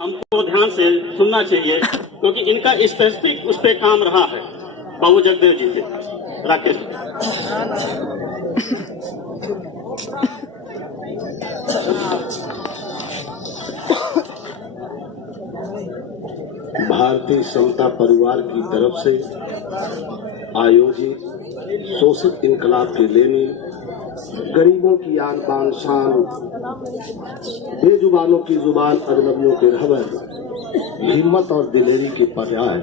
हमको ध्यान से सुनना चाहिए क्योंकि इनका स्पेसिफिक उस पर काम रहा है। बाबू जगदेव जी थे। राकेश भारतीय समता परिवार की तरफ से आयोजित शोषित इनकलाब के लेने गरीबों की आन बान शान, बेजुबानों की जुबान, अजनबियों के रहबर, हिम्मत और दिलेरी के पर्याय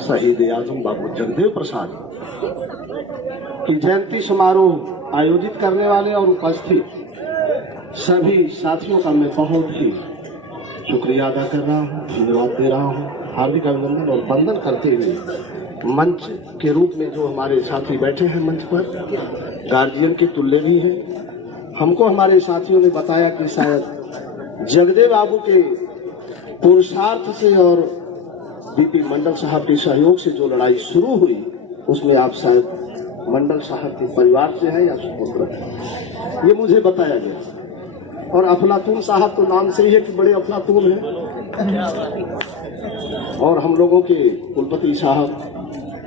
शहीद आजम बाबू जगदेव प्रसाद की जयंती समारोह आयोजित करने वाले और उपस्थित सभी साथियों का मैं बहुत ही शुक्रिया अदा कर रहा हूँ, धन्यवाद दे रहा हूँ। हार्दिक अभिनंदन और वंदन करते हुए मंच के रूप में जो हमारे साथी बैठे हैं मंच पर, गार्जियन के तुल्य भी हैं। हमको हमारे साथियों ने बताया कि शायद जगदेव बाबू के पुरुषार्थ से और बीपी मंडल साहब के सहयोग से जो लड़ाई शुरू हुई उसमें आप शायद मंडल साहब के परिवार से हैं या सुपुत्र हैं, ये मुझे बताया गया। और अफलातून साहब तो नाम से ही है कि बड़े अफलातून हैं। और हम लोगों के कुलपति साहब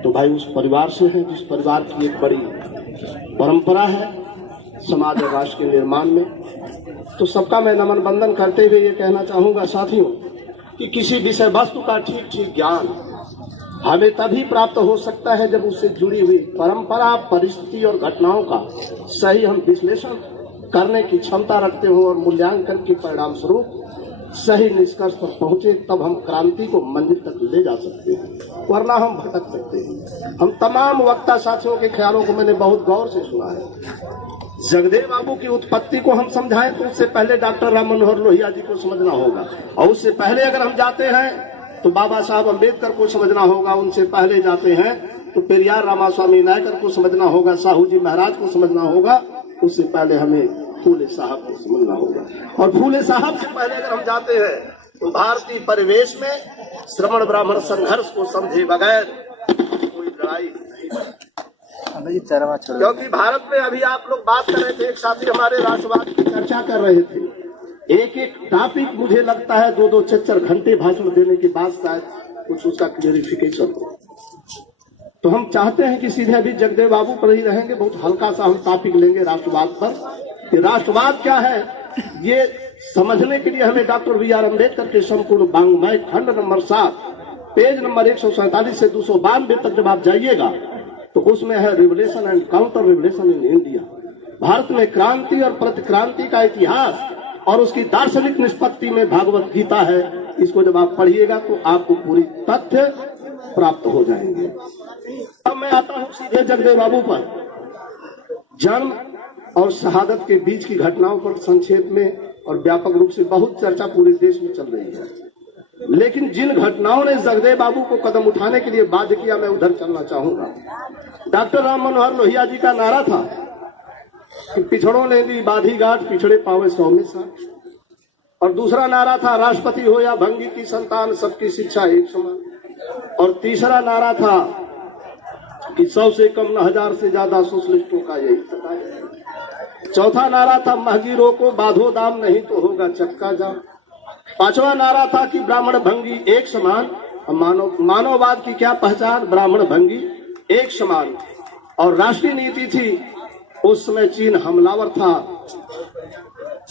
तो भाई उस परिवार से हैं जिस परिवार की एक बड़ी परंपरा है समाज और राष्ट्र के निर्माण में। तो सबका मैं नमन बंदन करते हुए ये कहना चाहूंगा साथियों कि किसी विषय वस्तु का ठीक ठीक ज्ञान हमें तभी प्राप्त हो सकता है जब उससे जुड़ी हुई परंपरा, परिस्थिति और घटनाओं का सही हम विश्लेषण करने की क्षमता रखते हो और मूल्यांकन के परिणाम स्वरूप सही निष्कर्ष पर पहुंचे, तब हम क्रांति को मंजिल तक ले जा सकते हैं, वरना हम भटक सकते हैं। हम तमाम वक्ता साथियों के ख्यालों को मैंने बहुत गौर से सुना है। जगदेव बाबू की उत्पत्ति को हम समझाएं तो उससे पहले डॉक्टर राम मनोहर लोहिया जी को समझना होगा, और उससे पहले अगर हम जाते हैं तो बाबा साहब अम्बेडकर को समझना होगा, उनसे पहले जाते हैं तो पेरियार रामास्वामी नायकर को समझना होगा, साहू जी महाराज को समझना होगा, उससे पहले हमें फूले साहब को समझना होगा। और फूले साहब से पहले अगर हम जाते हैं तो भारतीय परिवेश में श्रमण ब्राह्मण संघर्ष को समझे बगैर कोई लड़ाई नहीं, क्योंकि भारत में अभी आप लोग बात कर रहे थे, एक साथी हमारे राष्ट्रवाद की चर्चा कर रहे थे, एक एक टॉपिक मुझे लगता है 2-2 4 घंटे भाषण देने के बाद शायद कुछ उसका क्लियरिफिकेशन हो। तो हम चाहते हैं कि सीधे अभी जगदेव बाबू पर ही रहेंगे, बहुत हल्का सा हम टॉपिक लेंगे राष्ट्रवाद पर कि राष्ट्रवाद क्या है। ये समझने के लिए हमें डॉक्टर बी.आर. अम्बेडकर के संपूर्ण वाङ्मय खंड नंबर 7 पेज नंबर 147 से 292 तक जब आप जाइएगा तो उसमें है revolution and counter revolution in India, Bharat में क्रांति और प्रतिक्रांति का इतिहास और उसकी दार्शनिक निष्पत्ति में भागवत गीता है। इसको जब आप पढ़िएगा तो आपको पूरी तथ्य प्राप्त हो जाएंगे। अब मैं आता हूँ सीधे जगदेव बाबू पर। जन्म और शहादत के बीच की घटनाओं पर संक्षेप में और व्यापक रूप से बहुत चर्चा पूरे देश में चल रही है, लेकिन जिन घटनाओं ने जगदेव बाबू को कदम उठाने के लिए बाध्य किया, मैं उधर चलना चाहूंगा। डॉक्टर राम मनोहर लोहिया जी का नारा था कि पिछड़ों ने दी बाधी गांठ, पिछड़े पावे 100 में 60। और दूसरा नारा था राष्ट्रपति हो या भंगी की संतान, सबकी शिक्षा एक समान। और तीसरा नारा था कि 100 से कम न 1000 से ज्यादा सोशलिस्टों का यही पता है। चौथा नारा था महंगी रोको, बाधो दाम, नहीं तो होगा चक्का जाम। पांचवा नारा था कि ब्राह्मण भंगी एक समान, मानववाद की क्या पहचान, ब्राह्मण भंगी एक समान। और राष्ट्रीय नीति थी, उस समय चीन हमलावर था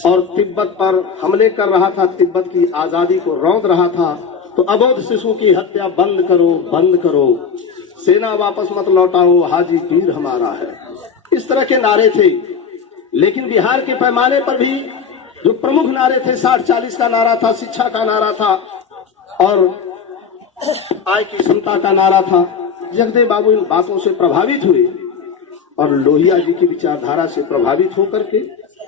और तिब्बत पर हमले कर रहा था, तिब्बत की आजादी को रौंद रहा था। तो अबोध शिशु की हत्या बंद करो, बंद करो, सेना वापस मत लौटाओ, हाजी पीर हमारा है। इस तरह के नारे थे। लेकिन बिहार के पैमाने पर भी जो प्रमुख नारे थे, 60-40 का नारा था, शिक्षा का नारा था और आय की क्षमता का नारा था। जगदेव बाबू इन बातों से प्रभावित हुए और लोहिया जी की विचारधारा से प्रभावित होकर के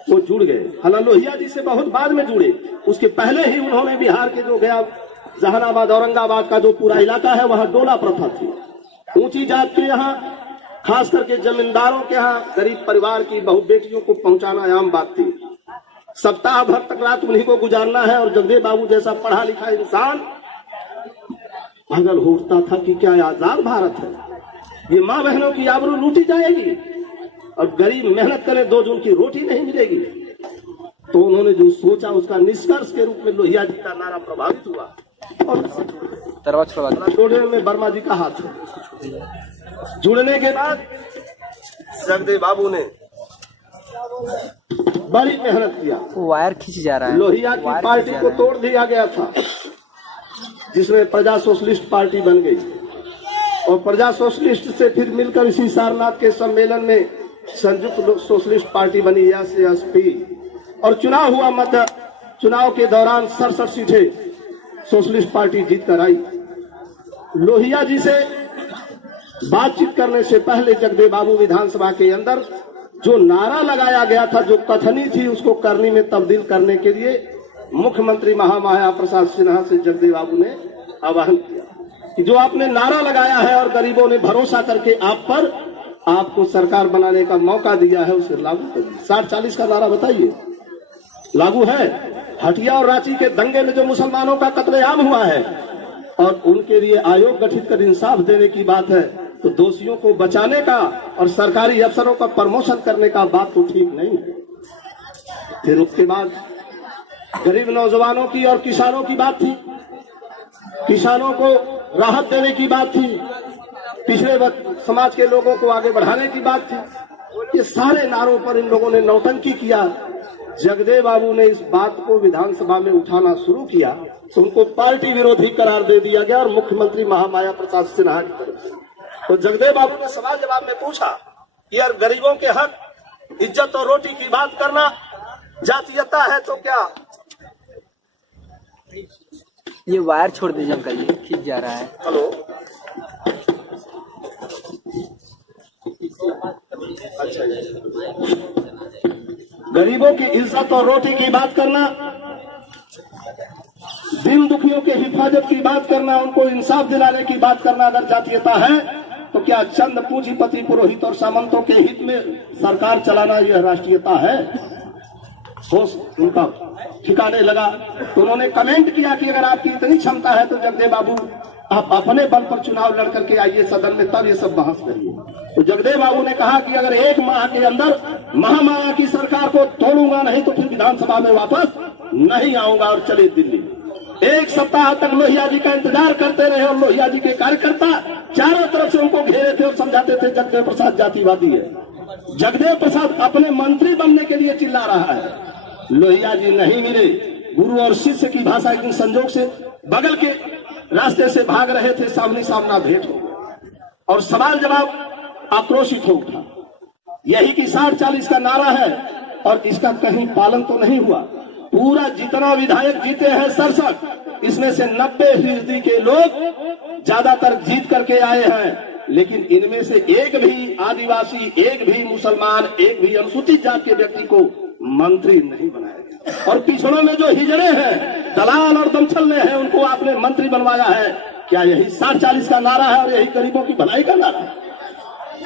वो जुड़ गए। हालांकि लोहिया जी से बहुत बाद में जुड़े, उसके पहले ही उन्होंने बिहार के जो गया जहानाबाद, औरंगाबाद का जो पूरा इलाका है वहां डोला प्रथा थी। ऊंची जात के यहाँ, खास करके जमींदारों के यहाँ गरीब परिवार की बहु बेटियों को पहुंचाना आम बात थी। सप्ताह भर तक रात उन्हीं को गुजारना है। और जगदेव बाबू जैसा पढ़ा लिखा इंसान पागल उठता था कि क्या आजाद भारत है, ये माँ बहनों की आबरू लूटी जाएगी और गरीब मेहनत करे 2 जून की रोटी नहीं मिलेगी। तो उन्होंने जो सोचा उसका निष्कर्ष के रूप में लोहिया जी का नारा प्रभावित हुआ और जोड़ने में वर्मा जी का हाथ है। जुड़ने के बाद जगदेव बाबू ने बड़ी मेहनत किया। वायर खींच जा रहा है। लोहिया की पार्टी को तोड़ दिया गया था, जिसमें प्रजा सोशलिस्ट पार्टी बन गई और प्रजा सोशलिस्ट से फिर मिलकर इसी सारनाथ के सम्मेलन में संयुक्त सोशलिस्ट पार्टी बनी SSP और चुनाव हुआ। मध्य चुनाव के दौरान 67 सीटें सोशलिस्ट पार्टी जीत कर आई। लोहिया जी से बातचीत करने से पहले जगदेव बाबू विधानसभा के अंदर जो नारा लगाया गया था, जो कथनी थी, उसको करनी में तब्दील करने के लिए मुख्यमंत्री महामाया प्रसाद सिन्हा से जगदेव बाबू ने आह्वान किया कि जो आपने नारा लगाया है और गरीबों ने भरोसा करके आप पर आपको सरकार बनाने का मौका दिया है, उसे लागू करिए। 60-40 का नारा बताइए, लागू है? हटिया और रांची के दंगे में जो मुसलमानों का कत्लेआम हुआ है और उनके लिए आयोग गठित कर इंसाफ देने की बात है, तो दोषियों को बचाने का और सरकारी अफसरों का प्रमोशन करने का बात तो ठीक नहीं है। फिर उसके बाद गरीब नौजवानों की और किसानों की बात थी, किसानों को राहत देने की बात थी, पिछड़े समाज के लोगों को आगे बढ़ाने की बात थी। ये सारे नारों पर इन लोगों ने नौटंकी किया। जगदेव बाबू ने इस बात को विधानसभा में उठाना शुरू किया तो उनको पार्टी विरोधी करार दे दिया गया और मुख्यमंत्री महामाया प्रसाद सिन्हा की तरफ से। तो जगदेव बाबू ने सवाल जवाब में पूछा कि यार गरीबों के हक, इज्जत और रोटी की बात करना जातीयता है तो क्या? ये वायर छोड़ दीजिए अंकल जी, खींच जा रहा है। हेलो, अच्छा, गरीबों की इज्जत और रोटी की बात करना, दिन दुखियों के हिफाजत की बात करना, उनको इंसाफ दिलाने की बात करना अगर जातीयता है तो क्या चंद पूंजीपति पुरोहित और सामंतों के हित में सरकार चलाना यह राष्ट्रीयता है? होश उनका ठिकाने लगा तो उन्होंने कमेंट किया कि अगर आपकी इतनी क्षमता है तो जगदेव बाबू आप अपने बल पर चुनाव लड़ करके आइए सदन में, तब ये सब बहस करिए। तो जगदेव बाबू ने कहा कि अगर 1 माह के अंदर महामाया की सरकार को तोड़ूंगा नहीं तो फिर विधानसभा में वापस नहीं आऊंगा और चले दिल्ली। 1 सप्ताह तक लोहिया जी का इंतजार करते रहे और लोहिया जी के कार्यकर्ता चारों तरफ से उनको घेरे थे और समझाते थे जगदेव प्रसाद जातिवादी है। जगदेव प्रसाद अपने मंत्री बनने के लिए चिल्ला रहा है। लोहिया जी नहीं मिले। गुरु और शिष्य की भाषा के संजोग से बगल के रास्ते से भाग रहे थे, सामने सामना भेंट हो और सवाल जवाब आक्रोशित हो उठा। यही कि 60-40 का नारा है और इसका कहीं पालन तो नहीं हुआ। पूरा जितना विधायक जीते हैं 67, इसमें से 90% के लोग ज्यादातर जीत करके आए हैं, लेकिन इनमें से एक भी आदिवासी, एक भी मुसलमान, एक भी अनुसूचित जाति के व्यक्ति को मंत्री नहीं बनाया गया। और पिछड़ों में जो हिजड़े हैं, दलाल और दमछल्ले हैं, उनको आपने मंत्री बनवाया है। क्या यही 60-40 का नारा है और यही गरीबों की भलाई का नारा है?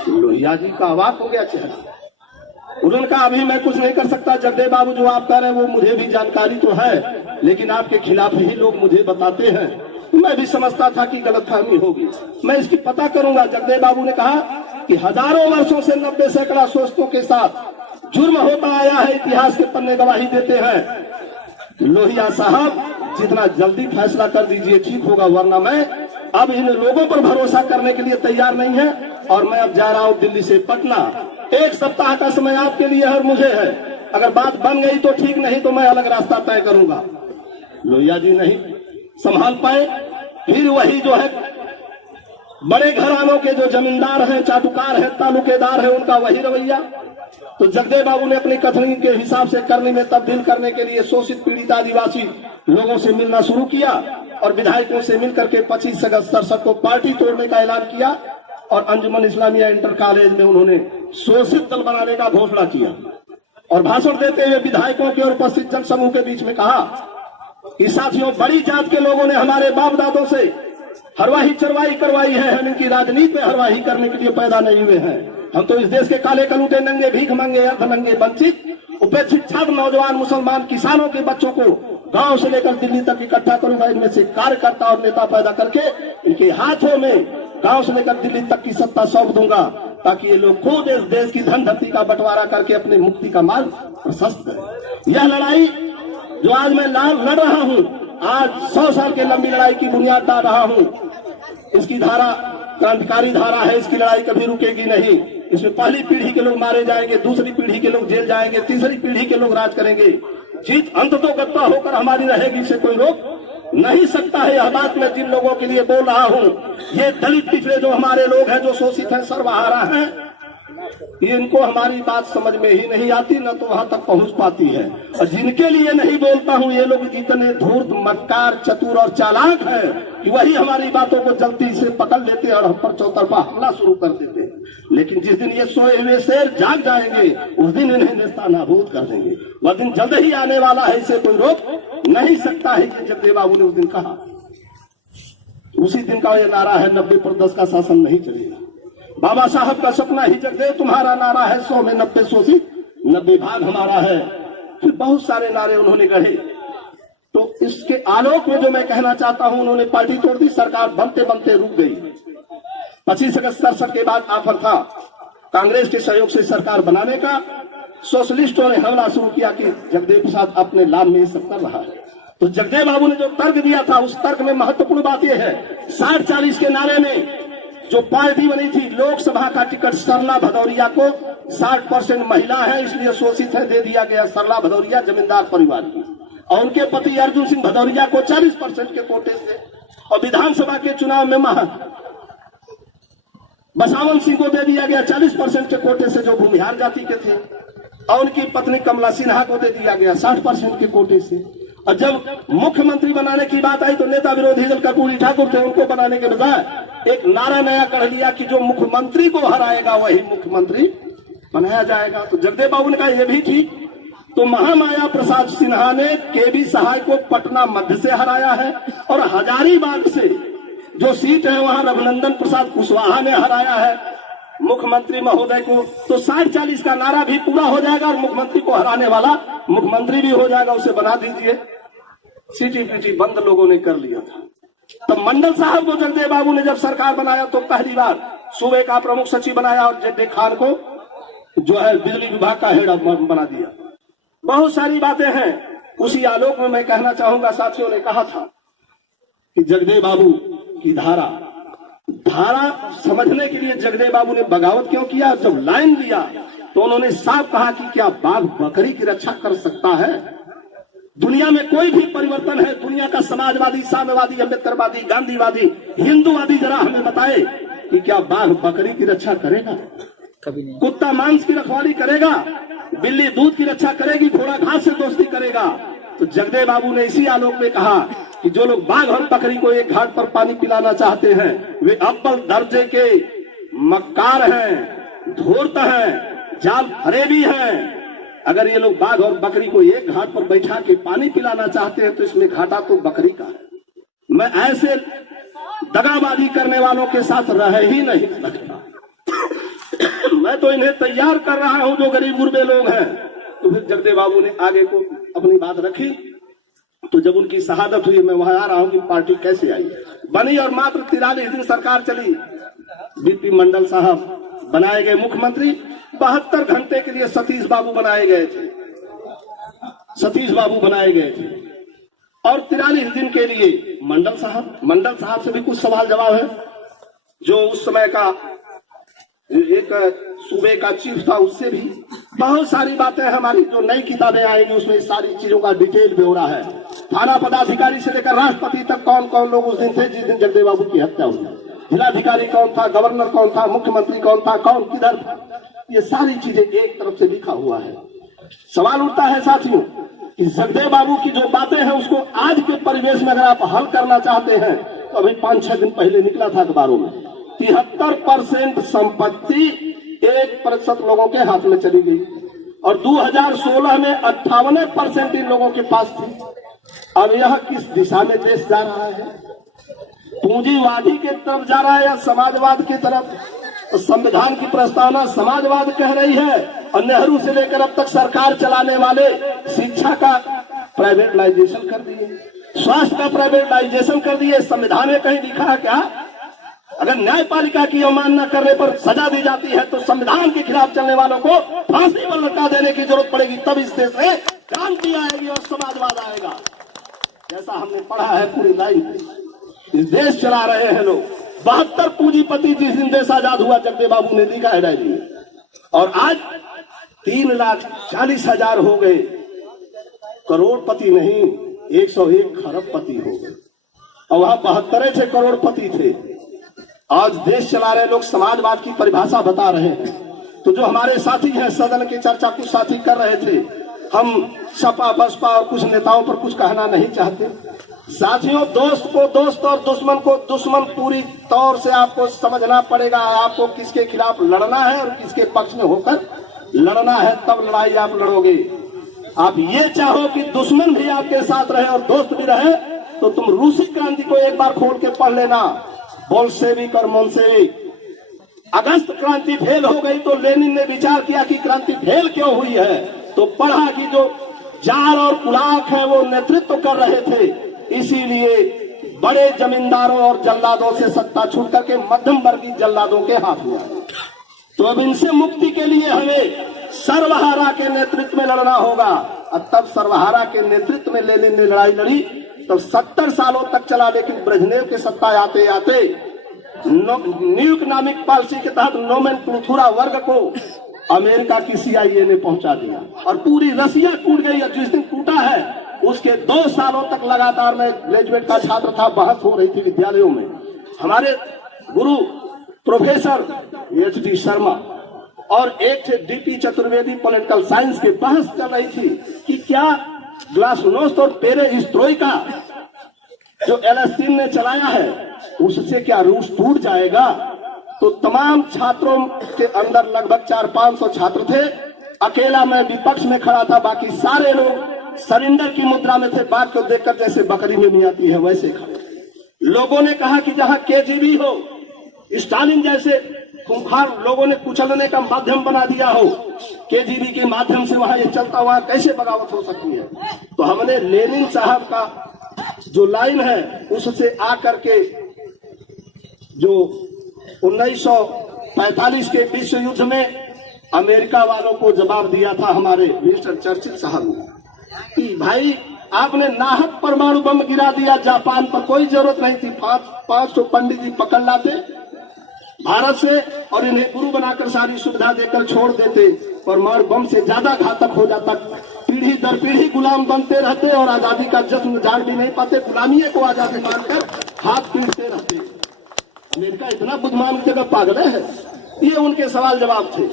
लोहिया जी का अवाक हो गया चेहरा। उन्होंने कहा अभी मैं कुछ नहीं कर सकता जगदेव बाबू, जो आप कह रहे हैं वो मुझे भी जानकारी तो है, लेकिन आपके खिलाफ ही लोग मुझे बताते हैं। मैं भी समझता था कि गलतफहमी होगी, मैं इसकी पता करूंगा। जगदेव बाबू ने कहा कि हजारों वर्षों से 90 सैकड़ा शोषकों के साथ जुर्म होता आया है, इतिहास के पन्ने गवाही देते हैं। लोहिया साहब जितना जल्दी फैसला कर दीजिए ठीक होगा, वरना मैं अब इन लोगों पर भरोसा करने के लिए तैयार नहीं है और मैं अब जा रहा हूं दिल्ली से पटना। 1 सप्ताह का समय आपके लिए और मुझे है, अगर बात बन गई तो ठीक, नहीं तो मैं अलग रास्ता तय करूंगा। लोहिया जी नहीं संभाल पाए। फिर वही जो है बड़े घरानों के जो जमींदार हैं, चाटुकार हैं, तालुकेदार हैं, उनका वही रवैया। तो जगदेव बाबू ने अपनी कथनी के हिसाब से करनी में तब्दील करने के लिए शोषित पीड़ित आदिवासी लोगों से मिलना शुरू किया और विधायकों से मिलकर के 25 अगस्त 67 को पार्टी तोड़ने का ऐलान किया और अंजुमन इस्लामिया इंटर कॉलेज में उन्होंने शोषित दल बनाने का घोषणा किया और भाषण देते हुए विधायकों के और उपस्थित जन समूह के बीच में कहा कि साथियों, बड़ी जात के लोगों ने हमारे बाप दादों से हरवाही चरवाही करवाई है, हम इनकी राजनीति में हरवाही करने के लिए पैदा नहीं हुए हैं। हम तो इस देश के काले कलूटे, नंगे, भीख मंगे, अर्धनंगे, वंचित, उपेक्षित छात्र, नौजवान, मुसलमान, किसानों के बच्चों को गांव से लेकर दिल्ली तक इकट्ठा करूंगा। इनमें से कार्यकर्ता और नेता पैदा करके इनके हाथों में गांव से लेकर दिल्ली तक की सत्ता सौंप दूंगा। ताकि ये लोग खुद इस देश की धन धरती का बंटवारा करके अपने मुक्ति का मार्ग प्रशस्त करें। यह लड़ाई जो आज मैं लड़ रहा हूं, आज 100 साल की लंबी लड़ाई की बुनियाद डाल रहा हूं। इसकी धारा क्रांतिकारी धारा है, इसकी लड़ाई कभी रुकेगी नहीं। इसमें पहली पीढ़ी के लोग मारे जाएंगे, दूसरी पीढ़ी के लोग जेल जाएंगे, तीसरी पीढ़ी के लोग राज करेंगे। जीत अंत तो गत्ता होकर हमारी रहेगी, इसे कोई रोक नहीं सकता है। यह बात मैं जिन लोगों के लिए बोल रहा हूं, ये दलित पिछड़े जो हमारे लोग हैं, जो शोषित हैं, सर्वहारा हैं, इनको हमारी बात समझ में ही नहीं आती, न तो वहां तक पहुंच पाती है। और जिनके लिए नहीं बोलता हूं, ये लोग जितने धूर्त, मक्कार, चतुर और चालाक हैं कि वही हमारी बातों को जल्दी से पकड़ लेते हैं और हम पर चौतरफा हमला शुरू कर देते हैं। लेकिन जिस दिन ये सोए हुए शेर जाग जाएंगे, उस दिन इन्हें नेस्तनाबूद कर देंगे। वह दिन जल्द ही आने वाला है, इसे कोई रोक नहीं सकता है। कि जगदेव बाबू ने उस दिन कहा, उसी दिन का यह नारा है, 90% का शासन नहीं चलेगा। बाबा साहब का सपना ही जगदेव तुम्हारा नारा है, 100 में 90 शोषित, 90 भाग हमारा है। फिर बहुत सारे नारे उन्होंने गढ़े। तो इसके आलोक में जो मैं कहना चाहता हूं, उन्होंने पार्टी तोड़ दी, सरकार बनते बनते रुक गई। 25 अगस्त 67 के बाद ऑफर था कांग्रेस के सहयोग से सरकार बनाने का। सोशलिस्टों ने हमला शुरू किया कि जगदेव प्रसाद अपने लाभ में ये सब कर रहा है। तो जगदेव बाबू ने जो तर्क दिया था, उस तर्क में महत्वपूर्ण बात यह है, 60-40 के नारे में जो पार्टी बनी थी, लोकसभा का टिकट सरला भदौरिया को, 60% महिला है इसलिए शोषित है, दे दिया गया। सरला भदौरिया जमींदार परिवार की, और उनके पति अर्जुन सिंह भदौरिया को 40% के कोटे से, और विधानसभा के चुनाव में बसावन सिंह को दे दिया गया 40% के कोटे से, जो भूमिहार जाति के थे, और उनकी पत्नी कमला सिन्हा को दे दिया गया 60% के कोटे से। और जब मुख्यमंत्री बनाने की बात आई तो नेता विरोधी दल कर्पूरी ठाकुर थे, उनको बनाने के बजाय एक नारा नया कर लिया कि जो मुख्यमंत्री को हराएगा वही मुख्यमंत्री बनाया जाएगा। तो जगदेव बाबू ने कहा यह भी ठीक। तो महामाया प्रसाद सिन्हा ने केबी सहाय को पटना मध्य से हराया है, और हजारीबाग से जो सीट है वहां रघुनंदन प्रसाद कुशवाहा ने हराया है मुख्यमंत्री महोदय को। तो 60-40 का नारा भी पूरा हो जाएगा और मुख्यमंत्री को हराने वाला मुख्यमंत्री भी हो जाएगा, उसे बना दीजिए। सीटी पीटी बंद लोगों ने कर लिया था। तब मंडल साहब को जगदेव बाबू ने जब सरकार बनाया तो पहली बार सूबे का प्रमुख सचिव बनाया, और जगदेव खान को जो है बिजली विभाग का हेड बना दिया। बहुत सारी बातें हैं। उसी आलोक में मैं कहना चाहूंगा, साथियों ने कहा था कि जगदेव बाबू की धारा समझने के लिए जगदेव बाबू ने बगावत क्यों किया। जब लाइन दिया तो उन्होंने साफ कहा कि क्या बाघ बकरी की रक्षा कर सकता है। दुनिया में कोई भी परिवर्तन है, दुनिया का समाजवादी, साम्यवादी, अम्बेडकरवादी, गांधीवादी, हिंदूवादी जरा हमें बताए कि क्या बाघ बकरी की रक्षा करेगा? कभी नहीं। कुत्ता मांस की रखवाली करेगा, बिल्ली दूध की रक्षा करेगी, घोड़ा घास से दोस्ती करेगा। तो जगदेव बाबू ने इसी आलोक में कहा कि जो लोग बाघ और बकरी को एक घाट पर पानी पिलाना चाहते हैं, वे अव्वल दर्जे के मक्कार हैं, धूर्त हैं, जाल फरेबी हैं। अगर ये लोग बाघ और बकरी को एक घाट पर बैठा के पानी पिलाना चाहते हैं तो इसमें घाटा तो बकरी का है। मैं ऐसे दगाबाजी करने वालों के साथ रह ही नहीं सकता। मैं तो इन्हें तैयार कर रहा हूं जो गरीब गुरबे लोग हैं। तो फिर जगदेव बाबू ने आगे को अपनी बात रखी। तो जब उनकी शहादत हुई, मैं वहां आ रहा हूं कि पार्टी कैसे आई बनी, और मात्र 43 दिन सरकार चली। बीपी मंडल साहब बनाए गए मुख्यमंत्री। 72 घंटे के लिए सतीश बाबू बनाए गए थे, और 43 दिन के लिए मंडल साहब से भी कुछ सवाल जवाब है। जो उस समय का एक सूबे का चीफ था, उससे भी बहुत सारी बातें हमारी जो नई किताबें आएंगी उसमें सारी चीजों का डिटेल ब्यौरा है। थाना पदाधिकारी से लेकर राष्ट्रपति तक कौन कौन लोग उस दिन थे जिस दिन जगदेव बाबू की हत्या हुई, जिलाधिकारी कौन था, गवर्नर कौन था, मुख्यमंत्री कौन था, कौन किधर था, ये सारी चीजें एक तरफ से लिखा हुआ है। सवाल उठता है साथियों कि जगदेव बाबू की जो बातें हैं उसको आज के परिवेश में अगर आप हल करना चाहते हैं तो अभी 5-6 दिन पहले निकला था अखबारों में 73% संपत्ति 1% लोगों के हाथ में चली गई, और 2016 में 58% इन लोगों के पास थी। अब यह किस दिशा में देश जा रहा है? पूंजीवादी के तरफ जा रहा है या समाजवाद की तरफ? तो संविधान की प्रस्तावना समाजवाद कह रही है, और नेहरू से लेकर अब तक सरकार चलाने वाले शिक्षा का प्राइवेटाइजेशन कर दिए, स्वास्थ्य का प्राइवेटाइजेशन कर दिए। संविधान में कहीं लिखा है क्या अगर न्यायपालिका की अवमानना करने पर सजा दी जाती है तो संविधान के खिलाफ चलने वालों को फांसी पर लटका देने की जरूरत पड़ेगी, तब इस देश में क्रांति आएगी और समाजवाद आएगा। जैसा हमने पढ़ा है पूरी लाइन, इस देश चला रहे हैं लोग 72 पूंजीपति जिस दिन देश आजाद हुआ जगदेव बाबू ने लिखा है डायरी में, और आज 3,40,000 हो गए, करोड़पति नहीं 101 खरबपति हो गए, और वहां 72 थे करोड़पति थे। आज देश चला रहे लोग समाजवाद की परिभाषा बता रहे हैं। तो जो हमारे साथी हैं सदन की चर्चा कुछ साथी कर रहे थे, हम सपा बसपा और कुछ नेताओं पर कुछ कहना नहीं चाहते। साथियों, दोस्त को दोस्त और दुश्मन को दुश्मन पूरी तौर से आपको समझना पड़ेगा। आपको किसके खिलाफ लड़ना है और किसके पक्ष में होकर लड़ना है, तब लड़ाई आप लड़ोगे। आप ये चाहो कि दुश्मन भी आपके साथ रहे और दोस्त भी रहे, तो तुम रूसी क्रांति को एक बार खोल के पढ़ लेना, बोल्शेविक और मोल्शेविक। अगस्त क्रांति फेल हो गई तो लेनिन ने विचार किया कि क्रांति फेल क्यों हुई है, तो पढ़ा कि जो जार और कुलाक है वो नेतृत्व कर रहे थे, इसीलिए बड़े जमींदारों और जल्लादों से सत्ता छूट करके मध्यम वर्गीय जल्लादों के हाथ में आई। तो अब इनसे मुक्ति के लिए हमें सर्वहारा के नेतृत्व में लड़ना होगा। अब तब सर्वहारा के नेतृत्व में लेनिन ने लड़ाई लड़ी, तब 70 सालों तक चला, लेकिन ब्रेजनेव के सत्ता आते आते न्यू इकोनॉमिक पॉलिसी के तहत नोमेनक्लेचर वर्ग को अमेरिका की CIA ने पहुंचा दिया और पूरी रसिया टूट गई। जिस दिन टूटा है उसके 2 सालों तक लगातार, मैं ग्रेजुएट का छात्र था, बहस हो रही थी विद्यालयों में। हमारे गुरु प्रोफेसर HD शर्मा और एक थे DP चतुर्वेदी पॉलिटिकल साइंस के, बहस चल रही थी कि क्या ग्लासनोस्ट और पेरेस्ट्रोइका जो एलएसटी ने चलाया है उससे क्या रूस टूट जाएगा। तो तमाम छात्रों के अंदर लगभग 400-500 छात्र थे, अकेला मैं विपक्ष में खड़ा था, बाकी सारे लोग सरेंडर की मुद्रा में थे। बात को देखकर जैसे बकरी में मियाती है वैसे खड़े। लोगों ने कहा कि जहां KGB हो, स्टालिन जैसे खूंखार लोगों ने कुचलने का माध्यम बना दिया हो, KGB के माध्यम से वहां ये चलता, वहां कैसे बगावत हो सकती है। तो हमने लेनिन साहब का जो लाइन है उससे आकर के जो 1945 के विश्व युद्ध में अमेरिका वालों को जवाब दिया था हमारे मिस्टर चर्चिल साहब ने कि भाई आपने नाहक परमाणु बम गिरा दिया जापान पर, कोई जरूरत नहीं थी। 500 पंडित जी पकड़ लाते भारत से और इन्हें गुरु बनाकर सारी सुविधा देकर छोड़ देते, परमाणु बम से ज्यादा घातक हो जाता। पीढ़ी दर पीढ़ी गुलाम बनते रहते और आजादी का जश्न जान भी नहीं पाते, गुलामी को आजादी मानकर हाथ पीटते रहते। अमेरिका इतना बुद्धिमान जगह पागल है। ये उनके सवाल जवाब थे।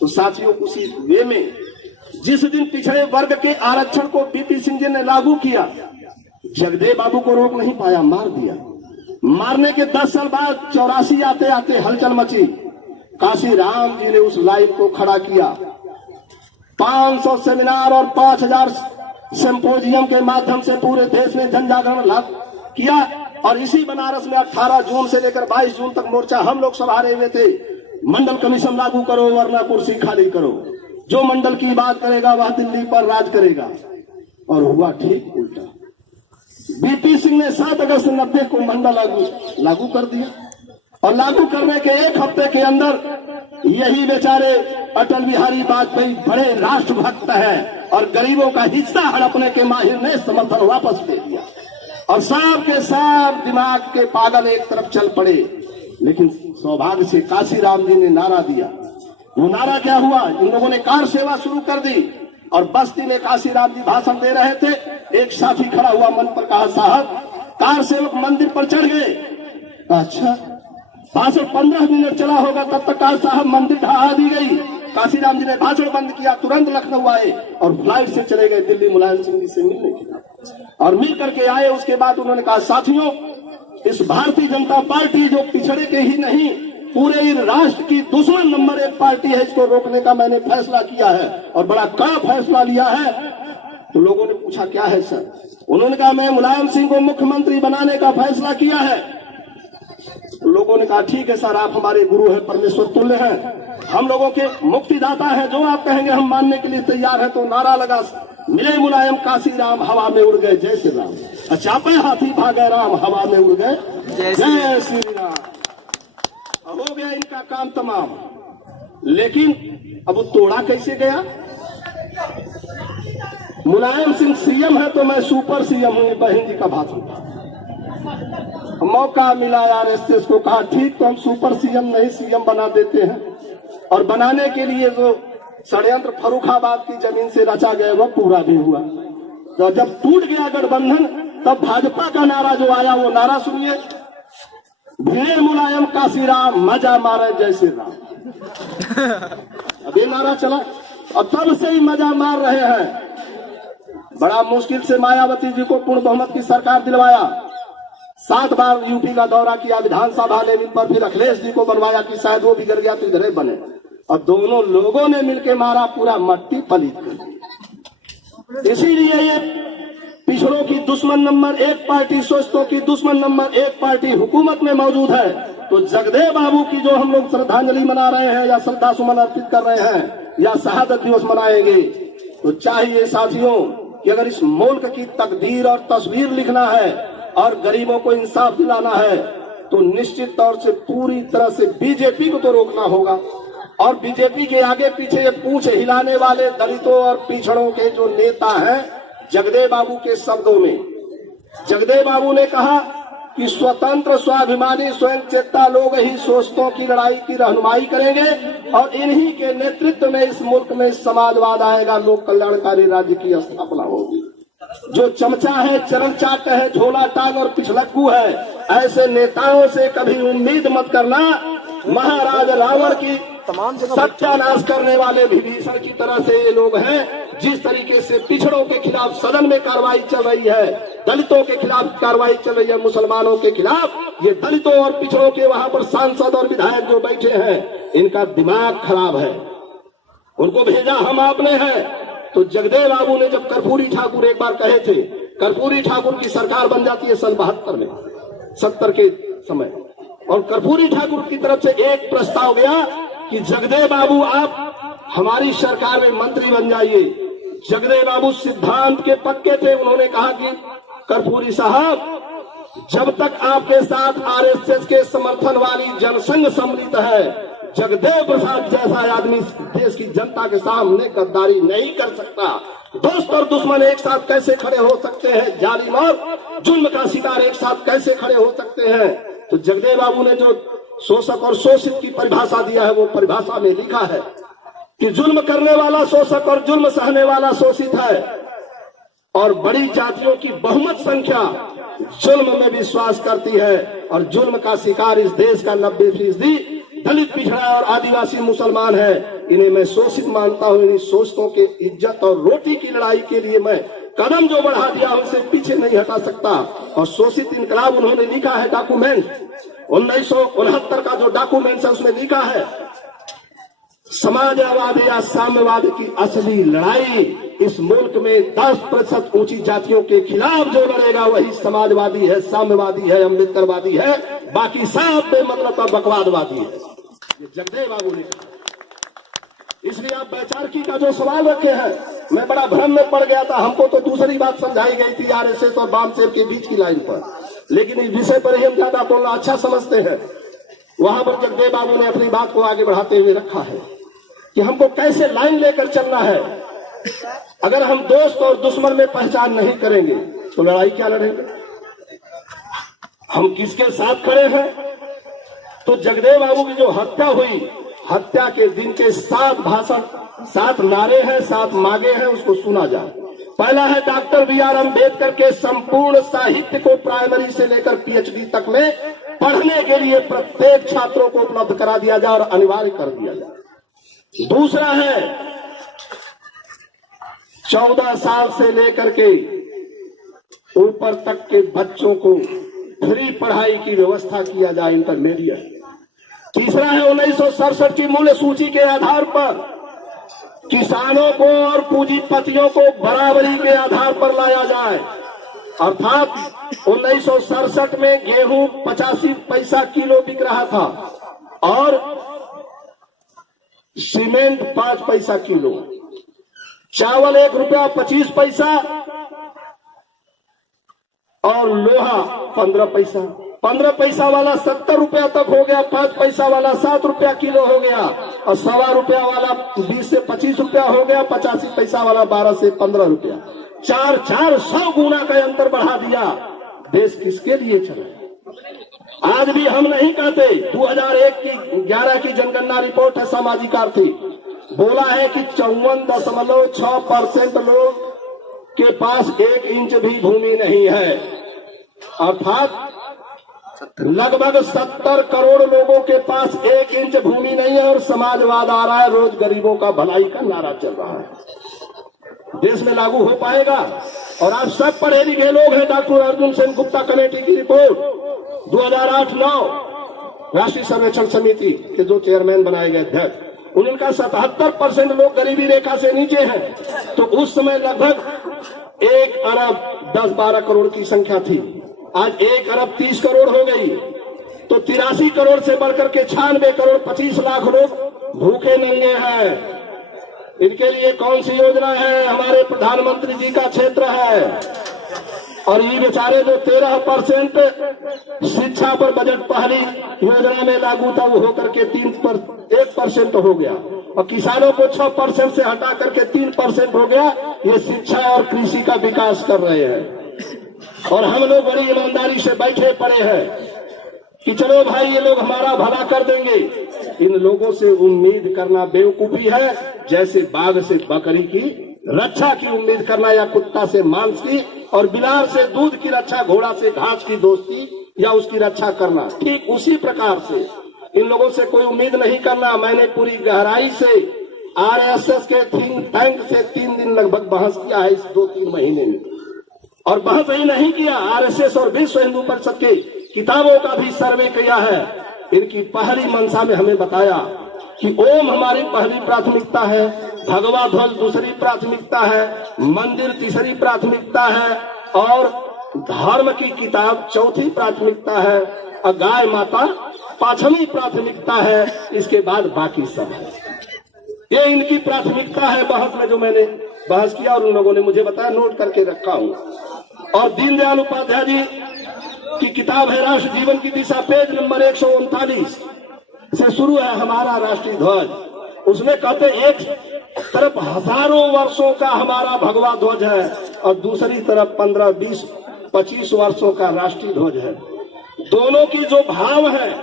तो साथियों, उसी वे में जिस दिन पिछड़े वर्ग के आरक्षण को BP सिंह जी ने लागू किया, जगदेव बाबू को रोक नहीं पाया, मार दिया। मारने के 10 साल बाद 84 आते आते हलचल मची। काशी राम जी ने उस लाइन को खड़ा किया। 500 सेमिनार और 5000 सिंपोजियम के माध्यम से पूरे देश में जन जागरण किया और इसी बनारस में 18 जून से लेकर 22 जून तक मोर्चा हम लोग संभाले हुए थे। मंडल कमीशन लागू करो वरना कुर्सी खाली करो, जो मंडल की बात करेगा वह दिल्ली पर राज करेगा। और हुआ ठीक उल्टा। BP सिंह ने 7 अगस्त 90 को मंडल लागू कर दिया और लागू करने के 1 हफ्ते के अंदर यही बेचारे अटल बिहारी वाजपेयी बड़े राष्ट्रभक्त हैं और गरीबों का हिस्सा हड़पने के माहिर ने समर्थन वापस ले लिया और सब के सब दिमाग के पागल एक तरफ चल पड़े। लेकिन सौभाग्य से काशी राम जी ने नारा दिया। वो नारा क्या हुआ, इन लोगों ने कार सेवा शुरू कर दी और बस्ती में काशी राम जी भाषण दे रहे थे। एक साथी खड़ा हुआ मन पर कहा, साहब कार सेवक मंदिर पर चढ़ गए। अच्छा, भाषण 15 मिनट चला होगा, तब तक कार साहब मंदिर ढहा दी गई। काशीराम जी ने भाषण बंद किया, तुरंत लखनऊ आए और फ्लाइट से चले गए दिल्ली मुलायम सिंह जी से मिलने के लिए। और मिल करके आए, उसके बाद उन्होंने कहा, साथियों, इस भारतीय जनता पार्टी जो पिछड़े के ही नहीं पूरे राष्ट्र की दुश्मन नंबर 1 पार्टी है, इसको रोकने का मैंने फैसला किया है और बड़ा कड़ा फैसला लिया है। तो लोगों ने पूछा, क्या है सर? उन्होंने कहा, मैं मुलायम सिंह को मुख्यमंत्री बनाने का फैसला किया है। तो लोगों ने कहा, ठीक है सर, आप हमारे गुरु हैं, परमेश्वर तुल्य हैं, हम लोगों के मुक्तिदाता हैं, जो आप कहेंगे हम मानने के लिए तैयार हैं। तो नारा लगा, मिले मुलायम काशी राम, हवा में उड़ गए जय श्री राम। चापे हाथी भागे राम, हवा में उड़ गए जय श्री राम। हो गया इनका काम तमाम। लेकिन अब वो तोड़ा कैसे गया? मुलायम सिंह सीएम है तो मैं सुपर सीएम हूं, बहन जी का भाषण था। मौका मिला आरएसएस को, कहा ठीक तो हम सुपर सीएम नहीं सीएम बना देते हैं। और बनाने के लिए जो षड्यंत्र फर्रुखाबाद की जमीन से रचा गया वो पूरा भी हुआ। तो जब टूट गया गठबंधन तब भाजपा का नारा जो आया वो नारा सुनिए, भिड़े मुलायम काशीराम मजा मारे जैसे राम। अब ये नारा चला और तब से ही मजा मार रहे हैं। बड़ा मुश्किल से मायावती जी को पूर्ण बहुमत की सरकार दिलवाया, 7 बार यूपी का दौरा किया, विधानसभा लेवल पर फिर अखिलेश जी को बनवाया कि शायद वो बिगड़ गया तो इधर बने, और दोनों लोगों ने मिलकर मारा, पूरा मट्टी पलीत कर दी। इसीलिए ये पिछड़ों की दुश्मन नंबर 1 पार्टी, शोषितों की दुश्मन नंबर 1 पार्टी हुकूमत में मौजूद है। तो जगदेव बाबू की जो हम लोग श्रद्धांजलि मना रहे हैं या श्रद्धा सुमन अर्पित कर रहे हैं या शहादत दिवस मनाएंगे, तो चाहिए साथियों कि अगर इस मुल्क की तकदीर और तस्वीर लिखना है और गरीबों को इंसाफ दिलाना है तो निश्चित तौर से पूरी तरह से बीजेपी को तो रोकना होगा। और बीजेपी के आगे पीछे ये पूंछ हिलाने वाले दलितों और पिछड़ों के जो नेता हैं, जगदेव बाबू के शब्दों में जगदेव बाबू ने कहा कि स्वतंत्र स्वाभिमानी स्वयं चेता लोग ही शोषितों की लड़ाई की रहनुमाई करेंगे और इन्हीं के नेतृत्व में इस मुल्क में समाजवाद आएगा, लोक कल्याणकारी राज्य की स्थापना होगी। जो चमचा है, चरण चाट है, झोला टांग और पिछलक्कू है, ऐसे नेताओं से कभी उम्मीद मत करना। महाराज रावण की सत्यानाश करने वाले विभीषण की तरह से ये लोग हैं। जिस तरीके से पिछड़ों के खिलाफ सदन में कार्रवाई चल रही है, दलितों के खिलाफ कार्रवाई चल रही है, मुसलमानों के खिलाफ, ये दलितों और पिछड़ों के वहां पर सांसद और विधायक जो बैठे हैं, इनका दिमाग खराब है। उनको भेजा हम आपने है। तो जगदेव बाबू ने जब कर्पूरी ठाकुर एक बार कहे थे, कर्पूरी ठाकुर की सरकार बन जाती है सन 72 में, 70 के समय, और कर्पूरी ठाकुर की तरफ से एक प्रस्ताव गया कि जगदेव बाबू आप हमारी सरकार में मंत्री बन जाइए। जगदेव बाबू सिद्धांत के पक्के थे। उन्होंने कहा कि कर्पूरी साहब, जब तक आपके साथ आरएसएस के समर्थन वाली जनसंघ सम्मिलित है, जगदेव प्रसाद जैसा आदमी देश की जनता के सामने गद्दारी नहीं कर सकता। दोस्त और दुश्मन एक साथ कैसे खड़े हो सकते हैं, जालिम और जुल्म का शिकार एक साथ कैसे खड़े हो सकते हैं। तो जगदेव बाबू ने जो शोषक और शोषित की परिभाषा दिया है, वो परिभाषा में लिखा है कि जुल्म करने वाला शोषक और जुल्म सहने वाला शोषित है, और बड़ी जातियों की बहुमत संख्या जुल्म में विश्वास करती है, और जुल्म का शिकार इस देश का 90% दलित, पिछड़ा और आदिवासी मुसलमान है। इन्हें मैं शोषित मानता हूं। इन्हीं शोषितों के इज्जत और रोटी की लड़ाई के लिए मैं कदम जो बढ़ा दिया उनसे पीछे नहीं हटा सकता। और शोषित इनकलाब उन्होंने लिखा है डॉक्यूमेंट, 1969 का जो डॉक्यूमेंट है उसमें लिखा है, समाजवाद या साम्यवाद की असली लड़ाई इस मुल्क में 10% ऊंची जातियों के खिलाफ जो लड़ेगा वही समाजवादी है, साम्यवादी है, अम्बेडकरवादी है, बाकी सब बेमतलब और बकवादवादी है। ये जगदेव बाबू ने कहा। इसलिए आप वैचारिकी का जो सवाल रखे हैं, मैं बड़ा भ्रम में पड़ गया था। हमको तो दूसरी बात समझाई गई थी आरएसएस और वामसेव के बीच की लाइन पर, लेकिन इस विषय पर ही हम ज्यादा बोलना अच्छा समझते हैं। वहां पर जगदेव बाबू ने अपनी बात को आगे बढ़ाते हुए रखा है कि हमको कैसे लाइन लेकर चलना है। अगर हम दोस्त और दुश्मन में पहचान नहीं करेंगे तो लड़ाई क्या लड़ेंगे? हम किसके साथ खड़े हैं? तो जगदेव बाबू की जो हत्या हुई, हत्या के दिन के 7 भाषण, 7 नारे हैं, 7 मांगे हैं, उसको सुना जाए। पहला है डॉक्टर BR अम्बेडकर के संपूर्ण साहित्य को प्राइमरी से लेकर PhD तक में पढ़ने के लिए प्रत्येक छात्रों को उपलब्ध करा दिया जाए और अनिवार्य कर दिया जाए। दूसरा है 14 साल से लेकर के ऊपर तक के बच्चों को फ्री पढ़ाई की व्यवस्था किया जाए, इंटरमीडिएट। तीसरा है 1967 की मूल्य सूची के आधार पर किसानों को और पूंजीपतियों को बराबरी के आधार पर लाया जाए। अर्थात 1967 में गेहूं 85 पैसा किलो बिक रहा था और सीमेंट 5 पैसा किलो, चावल 1 रुपया 25 पैसा और लोहा 15 पैसा। 15 पैसा वाला 70 रुपया तक हो गया, 5 पैसा वाला 7 रुपया किलो हो गया, और 1.25 रुपया वाला 20 से 25 रुपया हो गया, 85 पैसा वाला 12 से 15 रुपया। 400 गुना का अंतर बढ़ा दिया। देश किसके लिए चला? आज भी हम नहीं कहते। 2001 की 11 की जनगणना रिपोर्ट है सामाजिक आर्थिक, बोला है कि 54.6% लोग के पास 1 इंच भी भूमि नहीं है, अर्थात लगभग 70 करोड़ लोगों के पास 1 इंच भूमि नहीं है। और समाजवाद आ रहा है, रोज गरीबों का भलाई का नारा चल रहा है। देश में लागू हो पाएगा? और आप सब पढ़े लिखे लोग हैं। डॉक्टर अर्जुन सेन गुप्ता कमेटी की रिपोर्ट 2008-9 राष्ट्रीय सर्वेक्षण समिति के जो चेयरमैन बनाए गए अध्यक्ष, उनका 77% लोग गरीबी रेखा से नीचे हैं। तो उस समय लगभग 1 अरब 10-12 करोड़ की संख्या थी, आज 1 अरब 30 करोड़ हो गई। तो 83 करोड़ से बढ़कर के 96 करोड़ 25 लाख लोग भूखे नंगे हैं। इनके लिए कौन सी योजना है? हमारे प्रधानमंत्री जी का क्षेत्र है। और ये बेचारे जो 13% शिक्षा पर बजट पहली योजना में लागू था, वो होकर के 1% हो गया। और किसानों को 6% से हटा करके 3% हो गया। ये शिक्षा और कृषि का विकास कर रहे हैं। और हम लोग बड़ी ईमानदारी से बैठे पड़े हैं कि चलो भाई ये लोग हमारा भला कर देंगे। इन लोगों से उम्मीद करना बेवकूफी है, जैसे बाघ से बकरी की रक्षा की उम्मीद करना, या कुत्ता से मांस की, और बिलार से दूध की रक्षा, घोड़ा से घास की दोस्ती या उसकी रक्षा करना। ठीक उसी प्रकार से इन लोगों से कोई उम्मीद नहीं करना। मैंने पूरी गहराई से आरएसएस के थिंक टैंक से 3 दिन लगभग बहस किया है इस 2-3 महीने में। और बहस ही नहीं किया, आरएसएस और विश्व हिंदू परिषद के किताबों का भी सर्वे किया है। इनकी पहली मंशा में हमें बताया कि ओम हमारी पहली प्राथमिकता है, भगवा ध्वज दूसरी प्राथमिकता है, मंदिर तीसरी प्राथमिकता है, और धर्म की किताब चौथी प्राथमिकता है, और गाय माता 5वीं प्राथमिकता है। इसके बाद बाकी सब है। ये इनकी प्राथमिकता है बहस में, जो मैंने बहस किया और उन लोगों ने मुझे बताया, नोट करके रखा हूं। और दीनदयाल उपाध्याय जी की किताब है राष्ट्र जीवन की दिशा, पेज नंबर 139 से शुरू है हमारा राष्ट्रीय ध्वज। उसमें कहते एक तरफ हजारों वर्षों का हमारा भगवा ध्वज है, और दूसरी तरफ 15, 20, 25 वर्षों का राष्ट्रीय ध्वज है। दोनों की जो भाव है,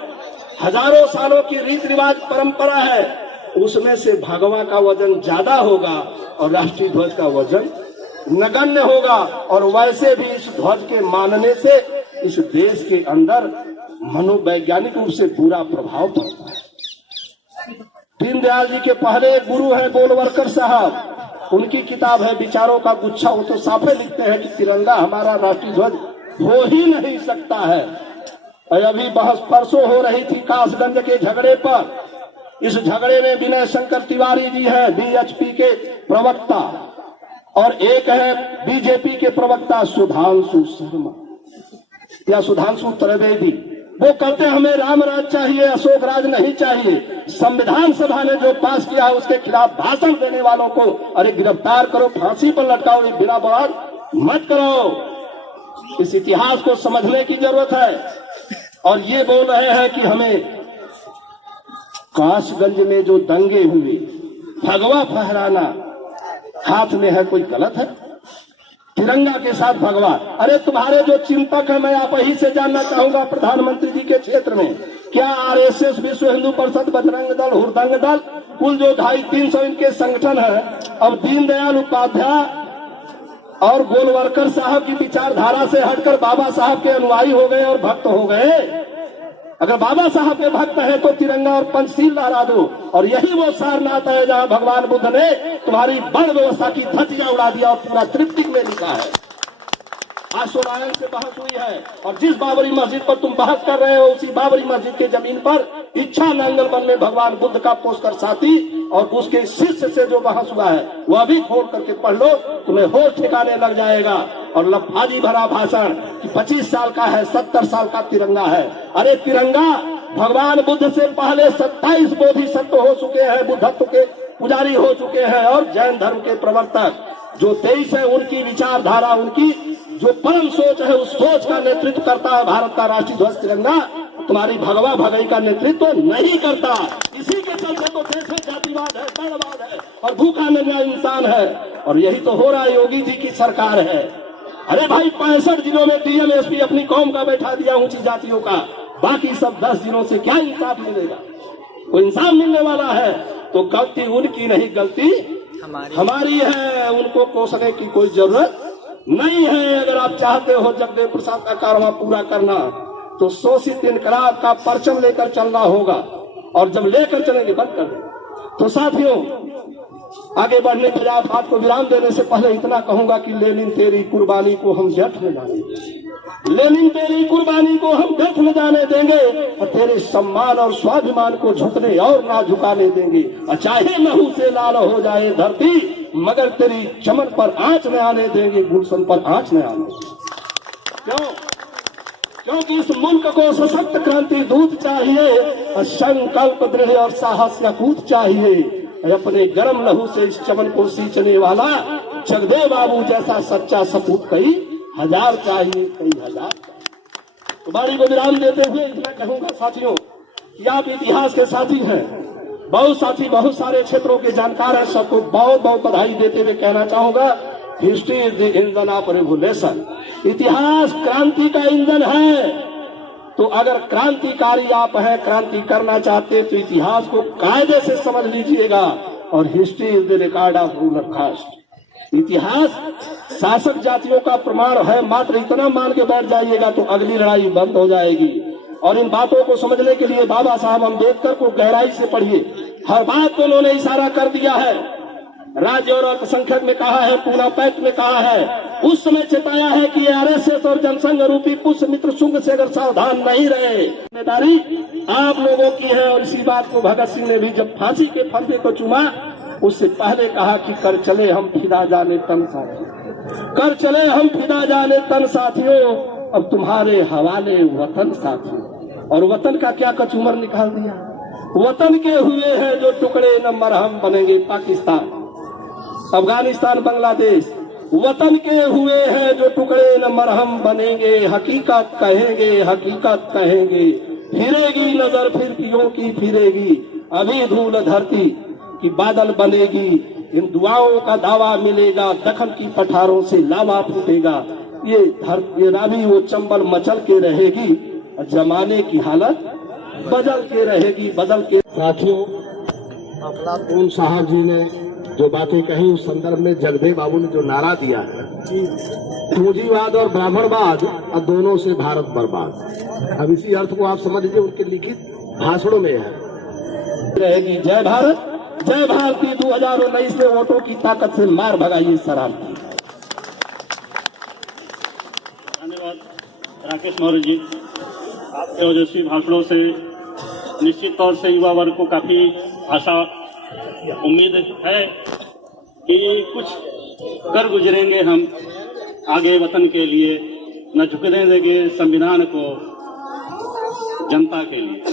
हजारों सालों की रीति रिवाज परंपरा है, उसमें से भगवा का वजन ज्यादा होगा और राष्ट्रीय ध्वज का वजन नगण्य होगा। और वैसे भी इस ध्वज के मानने से इस देश के अंदर मनोवैज्ञानिक रूप से बुरा प्रभाव पड़ता है। दीनदयाल जी के पहले गुरु हैं गोलवरकर साहब, उनकी किताब है विचारों का गुच्छा। वो तो साफे लिखते हैं कि तिरंगा हमारा राष्ट्रीय ध्वज हो ही नहीं सकता है। और अभी बहस परसों हो रही थी कासगंज के झगड़े पर। इस झगड़े में विनय शंकर तिवारी जी हैं बीएचपी के प्रवक्ता, और एक है बीजेपी के प्रवक्ता सुधांशु शर्मा या सुधांशु त्रिवेदी। वो कहते हैं हमें राम राज चाहिए, अशोक राज नहीं चाहिए। संविधान सभा ने जो पास किया है उसके खिलाफ भाषण देने वालों को अरे गिरफ्तार करो, फांसी पर लटकाओ, ये बिना बवाल मत करो। इस इतिहास को समझने की जरूरत है। और ये बोल रहे हैं कि हमें कासगंज में जो दंगे हुए, भगवा फहराना हाथ में है, कोई गलत है? तिरंगा के साथ भगवा। अरे तुम्हारे जो चिंतक है, मैं आप ही से जानना चाहूंगा प्रधानमंत्री जी के क्षेत्र में, क्या आरएसएस, विश्व हिंदू परिषद, बजरंग दल, हुड़दंग दल, कुल जो 250-300 इनके संगठन है, अब दीनदयाल उपाध्याय और गोलवरकर साहब की विचारधारा से हटकर बाबा साहब के अनुयायी हो गए और भक्त हो गए। अगर बाबा साहब के भक्त हैं तो तिरंगा और पंचशील लहरा दो। और यही वो सारनाथ है जहां भगवान बुद्ध ने तुम्हारी बड़ व्यवस्था की धज्जियां उड़ा दिया और पूरा त्रिपिटक में लिखा है। आज सोनायन से बहस हुई है, और जिस बाबरी मस्जिद पर तुम बहस कर रहे हो, उसी बाबरी मस्जिद के जमीन पर इच्छा नांगलबन में भगवान बुद्ध का पोस्टर साथी और उसके शिष्य से जो बहस हुआ है, वह भी खोल करके पढ़ लो, तुम्हें होश ठिकाने लग जाएगा। और लफाजी भरा भाषण कि 25 साल का है, 70 साल का तिरंगा है। अरे तिरंगा भगवान बुद्ध से पहले 27 बोधिसत्व हो चुके हैं, बुद्धत्व के पुजारी हो चुके हैं, और जैन धर्म के प्रवर्तक जो 23 है, उनकी विचारधारा, उनकी जो परम सोच है उस सोच का नेतृत्व करता है भारत का राष्ट्रीय ध्वज तिरंगा। तुम्हारी भगवा भगई का नेतृत्व तो नहीं करता। इसी के चलते तो देश में जातिवाद है, दलवाद है और भूखा नंगा इंसान है। और यही तो हो रहा है, योगी जी की सरकार है। अरे भाई 65 जिलों में डीएम एसपी अपनी कौम का बैठा दिया ऊंची जातियों का, बाकी सब 10 जिलों से क्या इंसाफ मिलेगा? कोई इंसाफ मिलने वाला है? तो गलती उनकी नहीं, गलती हमारी है। उनको कोसने की कोई जरूरत नहीं है। अगर आप चाहते हो जगदेव प्रसाद का कारवां पूरा करना तो शोषित इनकलाब का परचम लेकर चलना होगा। और जब लेकर चलेंगे बंद कर दें। तो साथियों, आगे बढ़ने के बाद बात को विराम देने से पहले इतना कहूंगा कि लेनिन तेरी कुर्बानी को हम व्यर्थ न जाने देंगे। लेनिन तेरी कुर्बानी को हम व्यर्थ न जाने देंगे और तेरे सम्मान और स्वाभिमान को झुकने और ना झुकाने देंगे। और चाहे लहू से लाल हो जाए धरती, मगर तेरी चमन पर आंच न आने देंगे, गुलशन पर आंच न आने देंगे। क्यों? क्योंकि इस मुल्क को सशक्त क्रांति दूत चाहिए और संकल्प दृढ़ और साहस यकूत चाहिए। अपने गर्म लहू से इस चमन को सींचने वाला जगदेव बाबू जैसा सच्चा सपूत कई हजार चाहिए, कई हजार। तो बारी को विराम देते हुए मैं कहूंगा साथियों कि आप इतिहास के साथी हैं, बहुत साथी बहुत सारे क्षेत्रों के जानकार हैं। सबको बहुत बहुत बधाई देते हुए कहना चाहूंगा, history is the engine of revolution. इतिहास क्रांति का इंजन है। तो अगर क्रांतिकारी आप हैं, क्रांति करना चाहते तो इतिहास को कायदे से समझ लीजिएगा। और history is the record of ruler caste. इतिहास शासक जातियों का प्रमाण है। मात्र इतना मान के बैठ जाइएगा तो अगली लड़ाई बंद हो जाएगी। और इन बातों को समझने के लिए बाबा साहब अम्बेडकर को गहराई से पढ़िए। हर बात को उन्होंने इशारा कर दिया है। राज्य और अल्पसंख्यक में कहा है, पूना पैक्ट में कहा है, उस समय चेताया है कि आरएसएस और जनसंघ रूपी पुष्य मित्र शुंग से अगर सावधान नहीं रहे, जिम्मेदारी आप लोगों की है। और इसी बात को भगत सिंह ने भी जब फांसी के फंदे को चूमा, उससे पहले कहा कि कर चले हम फिदा जाने तन साथियों, कर चले हम फिदा जाने तन साथियों, अब तुम्हारे हवाले वतन साथियों। और वतन का क्या कचूमर निकाल दिया। वतन के हुए हैं जो टुकड़े न मरहम बनेंगे पाकिस्तान, अफगानिस्तान, बांग्लादेश। वतन के हुए हैं जो टुकड़े न मरहम बनेंगे, हकीकत कहेंगे, हकीकत कहेंगे। फिरेगी नजर फिरकियों की फिरेगी, अभी धूल धरती की बादल बनेगी। इन दुआओं का दावा मिलेगा, दखन की पठारों से लावा फूटेगा। ये रावी वो चंबल मचल के रहेगी, जमाने की हालत बदल के रहेगी, बदल के। साथियों, अफलातून साहब जी ने जो बातें कही उस संदर्भ में जगदेव बाबू ने जो नारा दिया है, पूंजीवाद और ब्राह्मणवाद और दोनों से भारत बर्बाद। अब इसी अर्थ को आप समझ लीजिए, उनके लिखित भाषणों में है। रहेगी जय भारत, जय भारती 2019 में वोटों की ताकत से मार भगाइए शरारती। धन्यवाद राकेश मौर्य जी। आपके ओजस्वी भाषणों से निश्चित तौर से युवा वर्ग को काफी आशा उम्मीद है कि कुछ कर गुजरेंगे हम आगे वतन के लिए, न झुकने देंगे संविधान को जनता के लिए।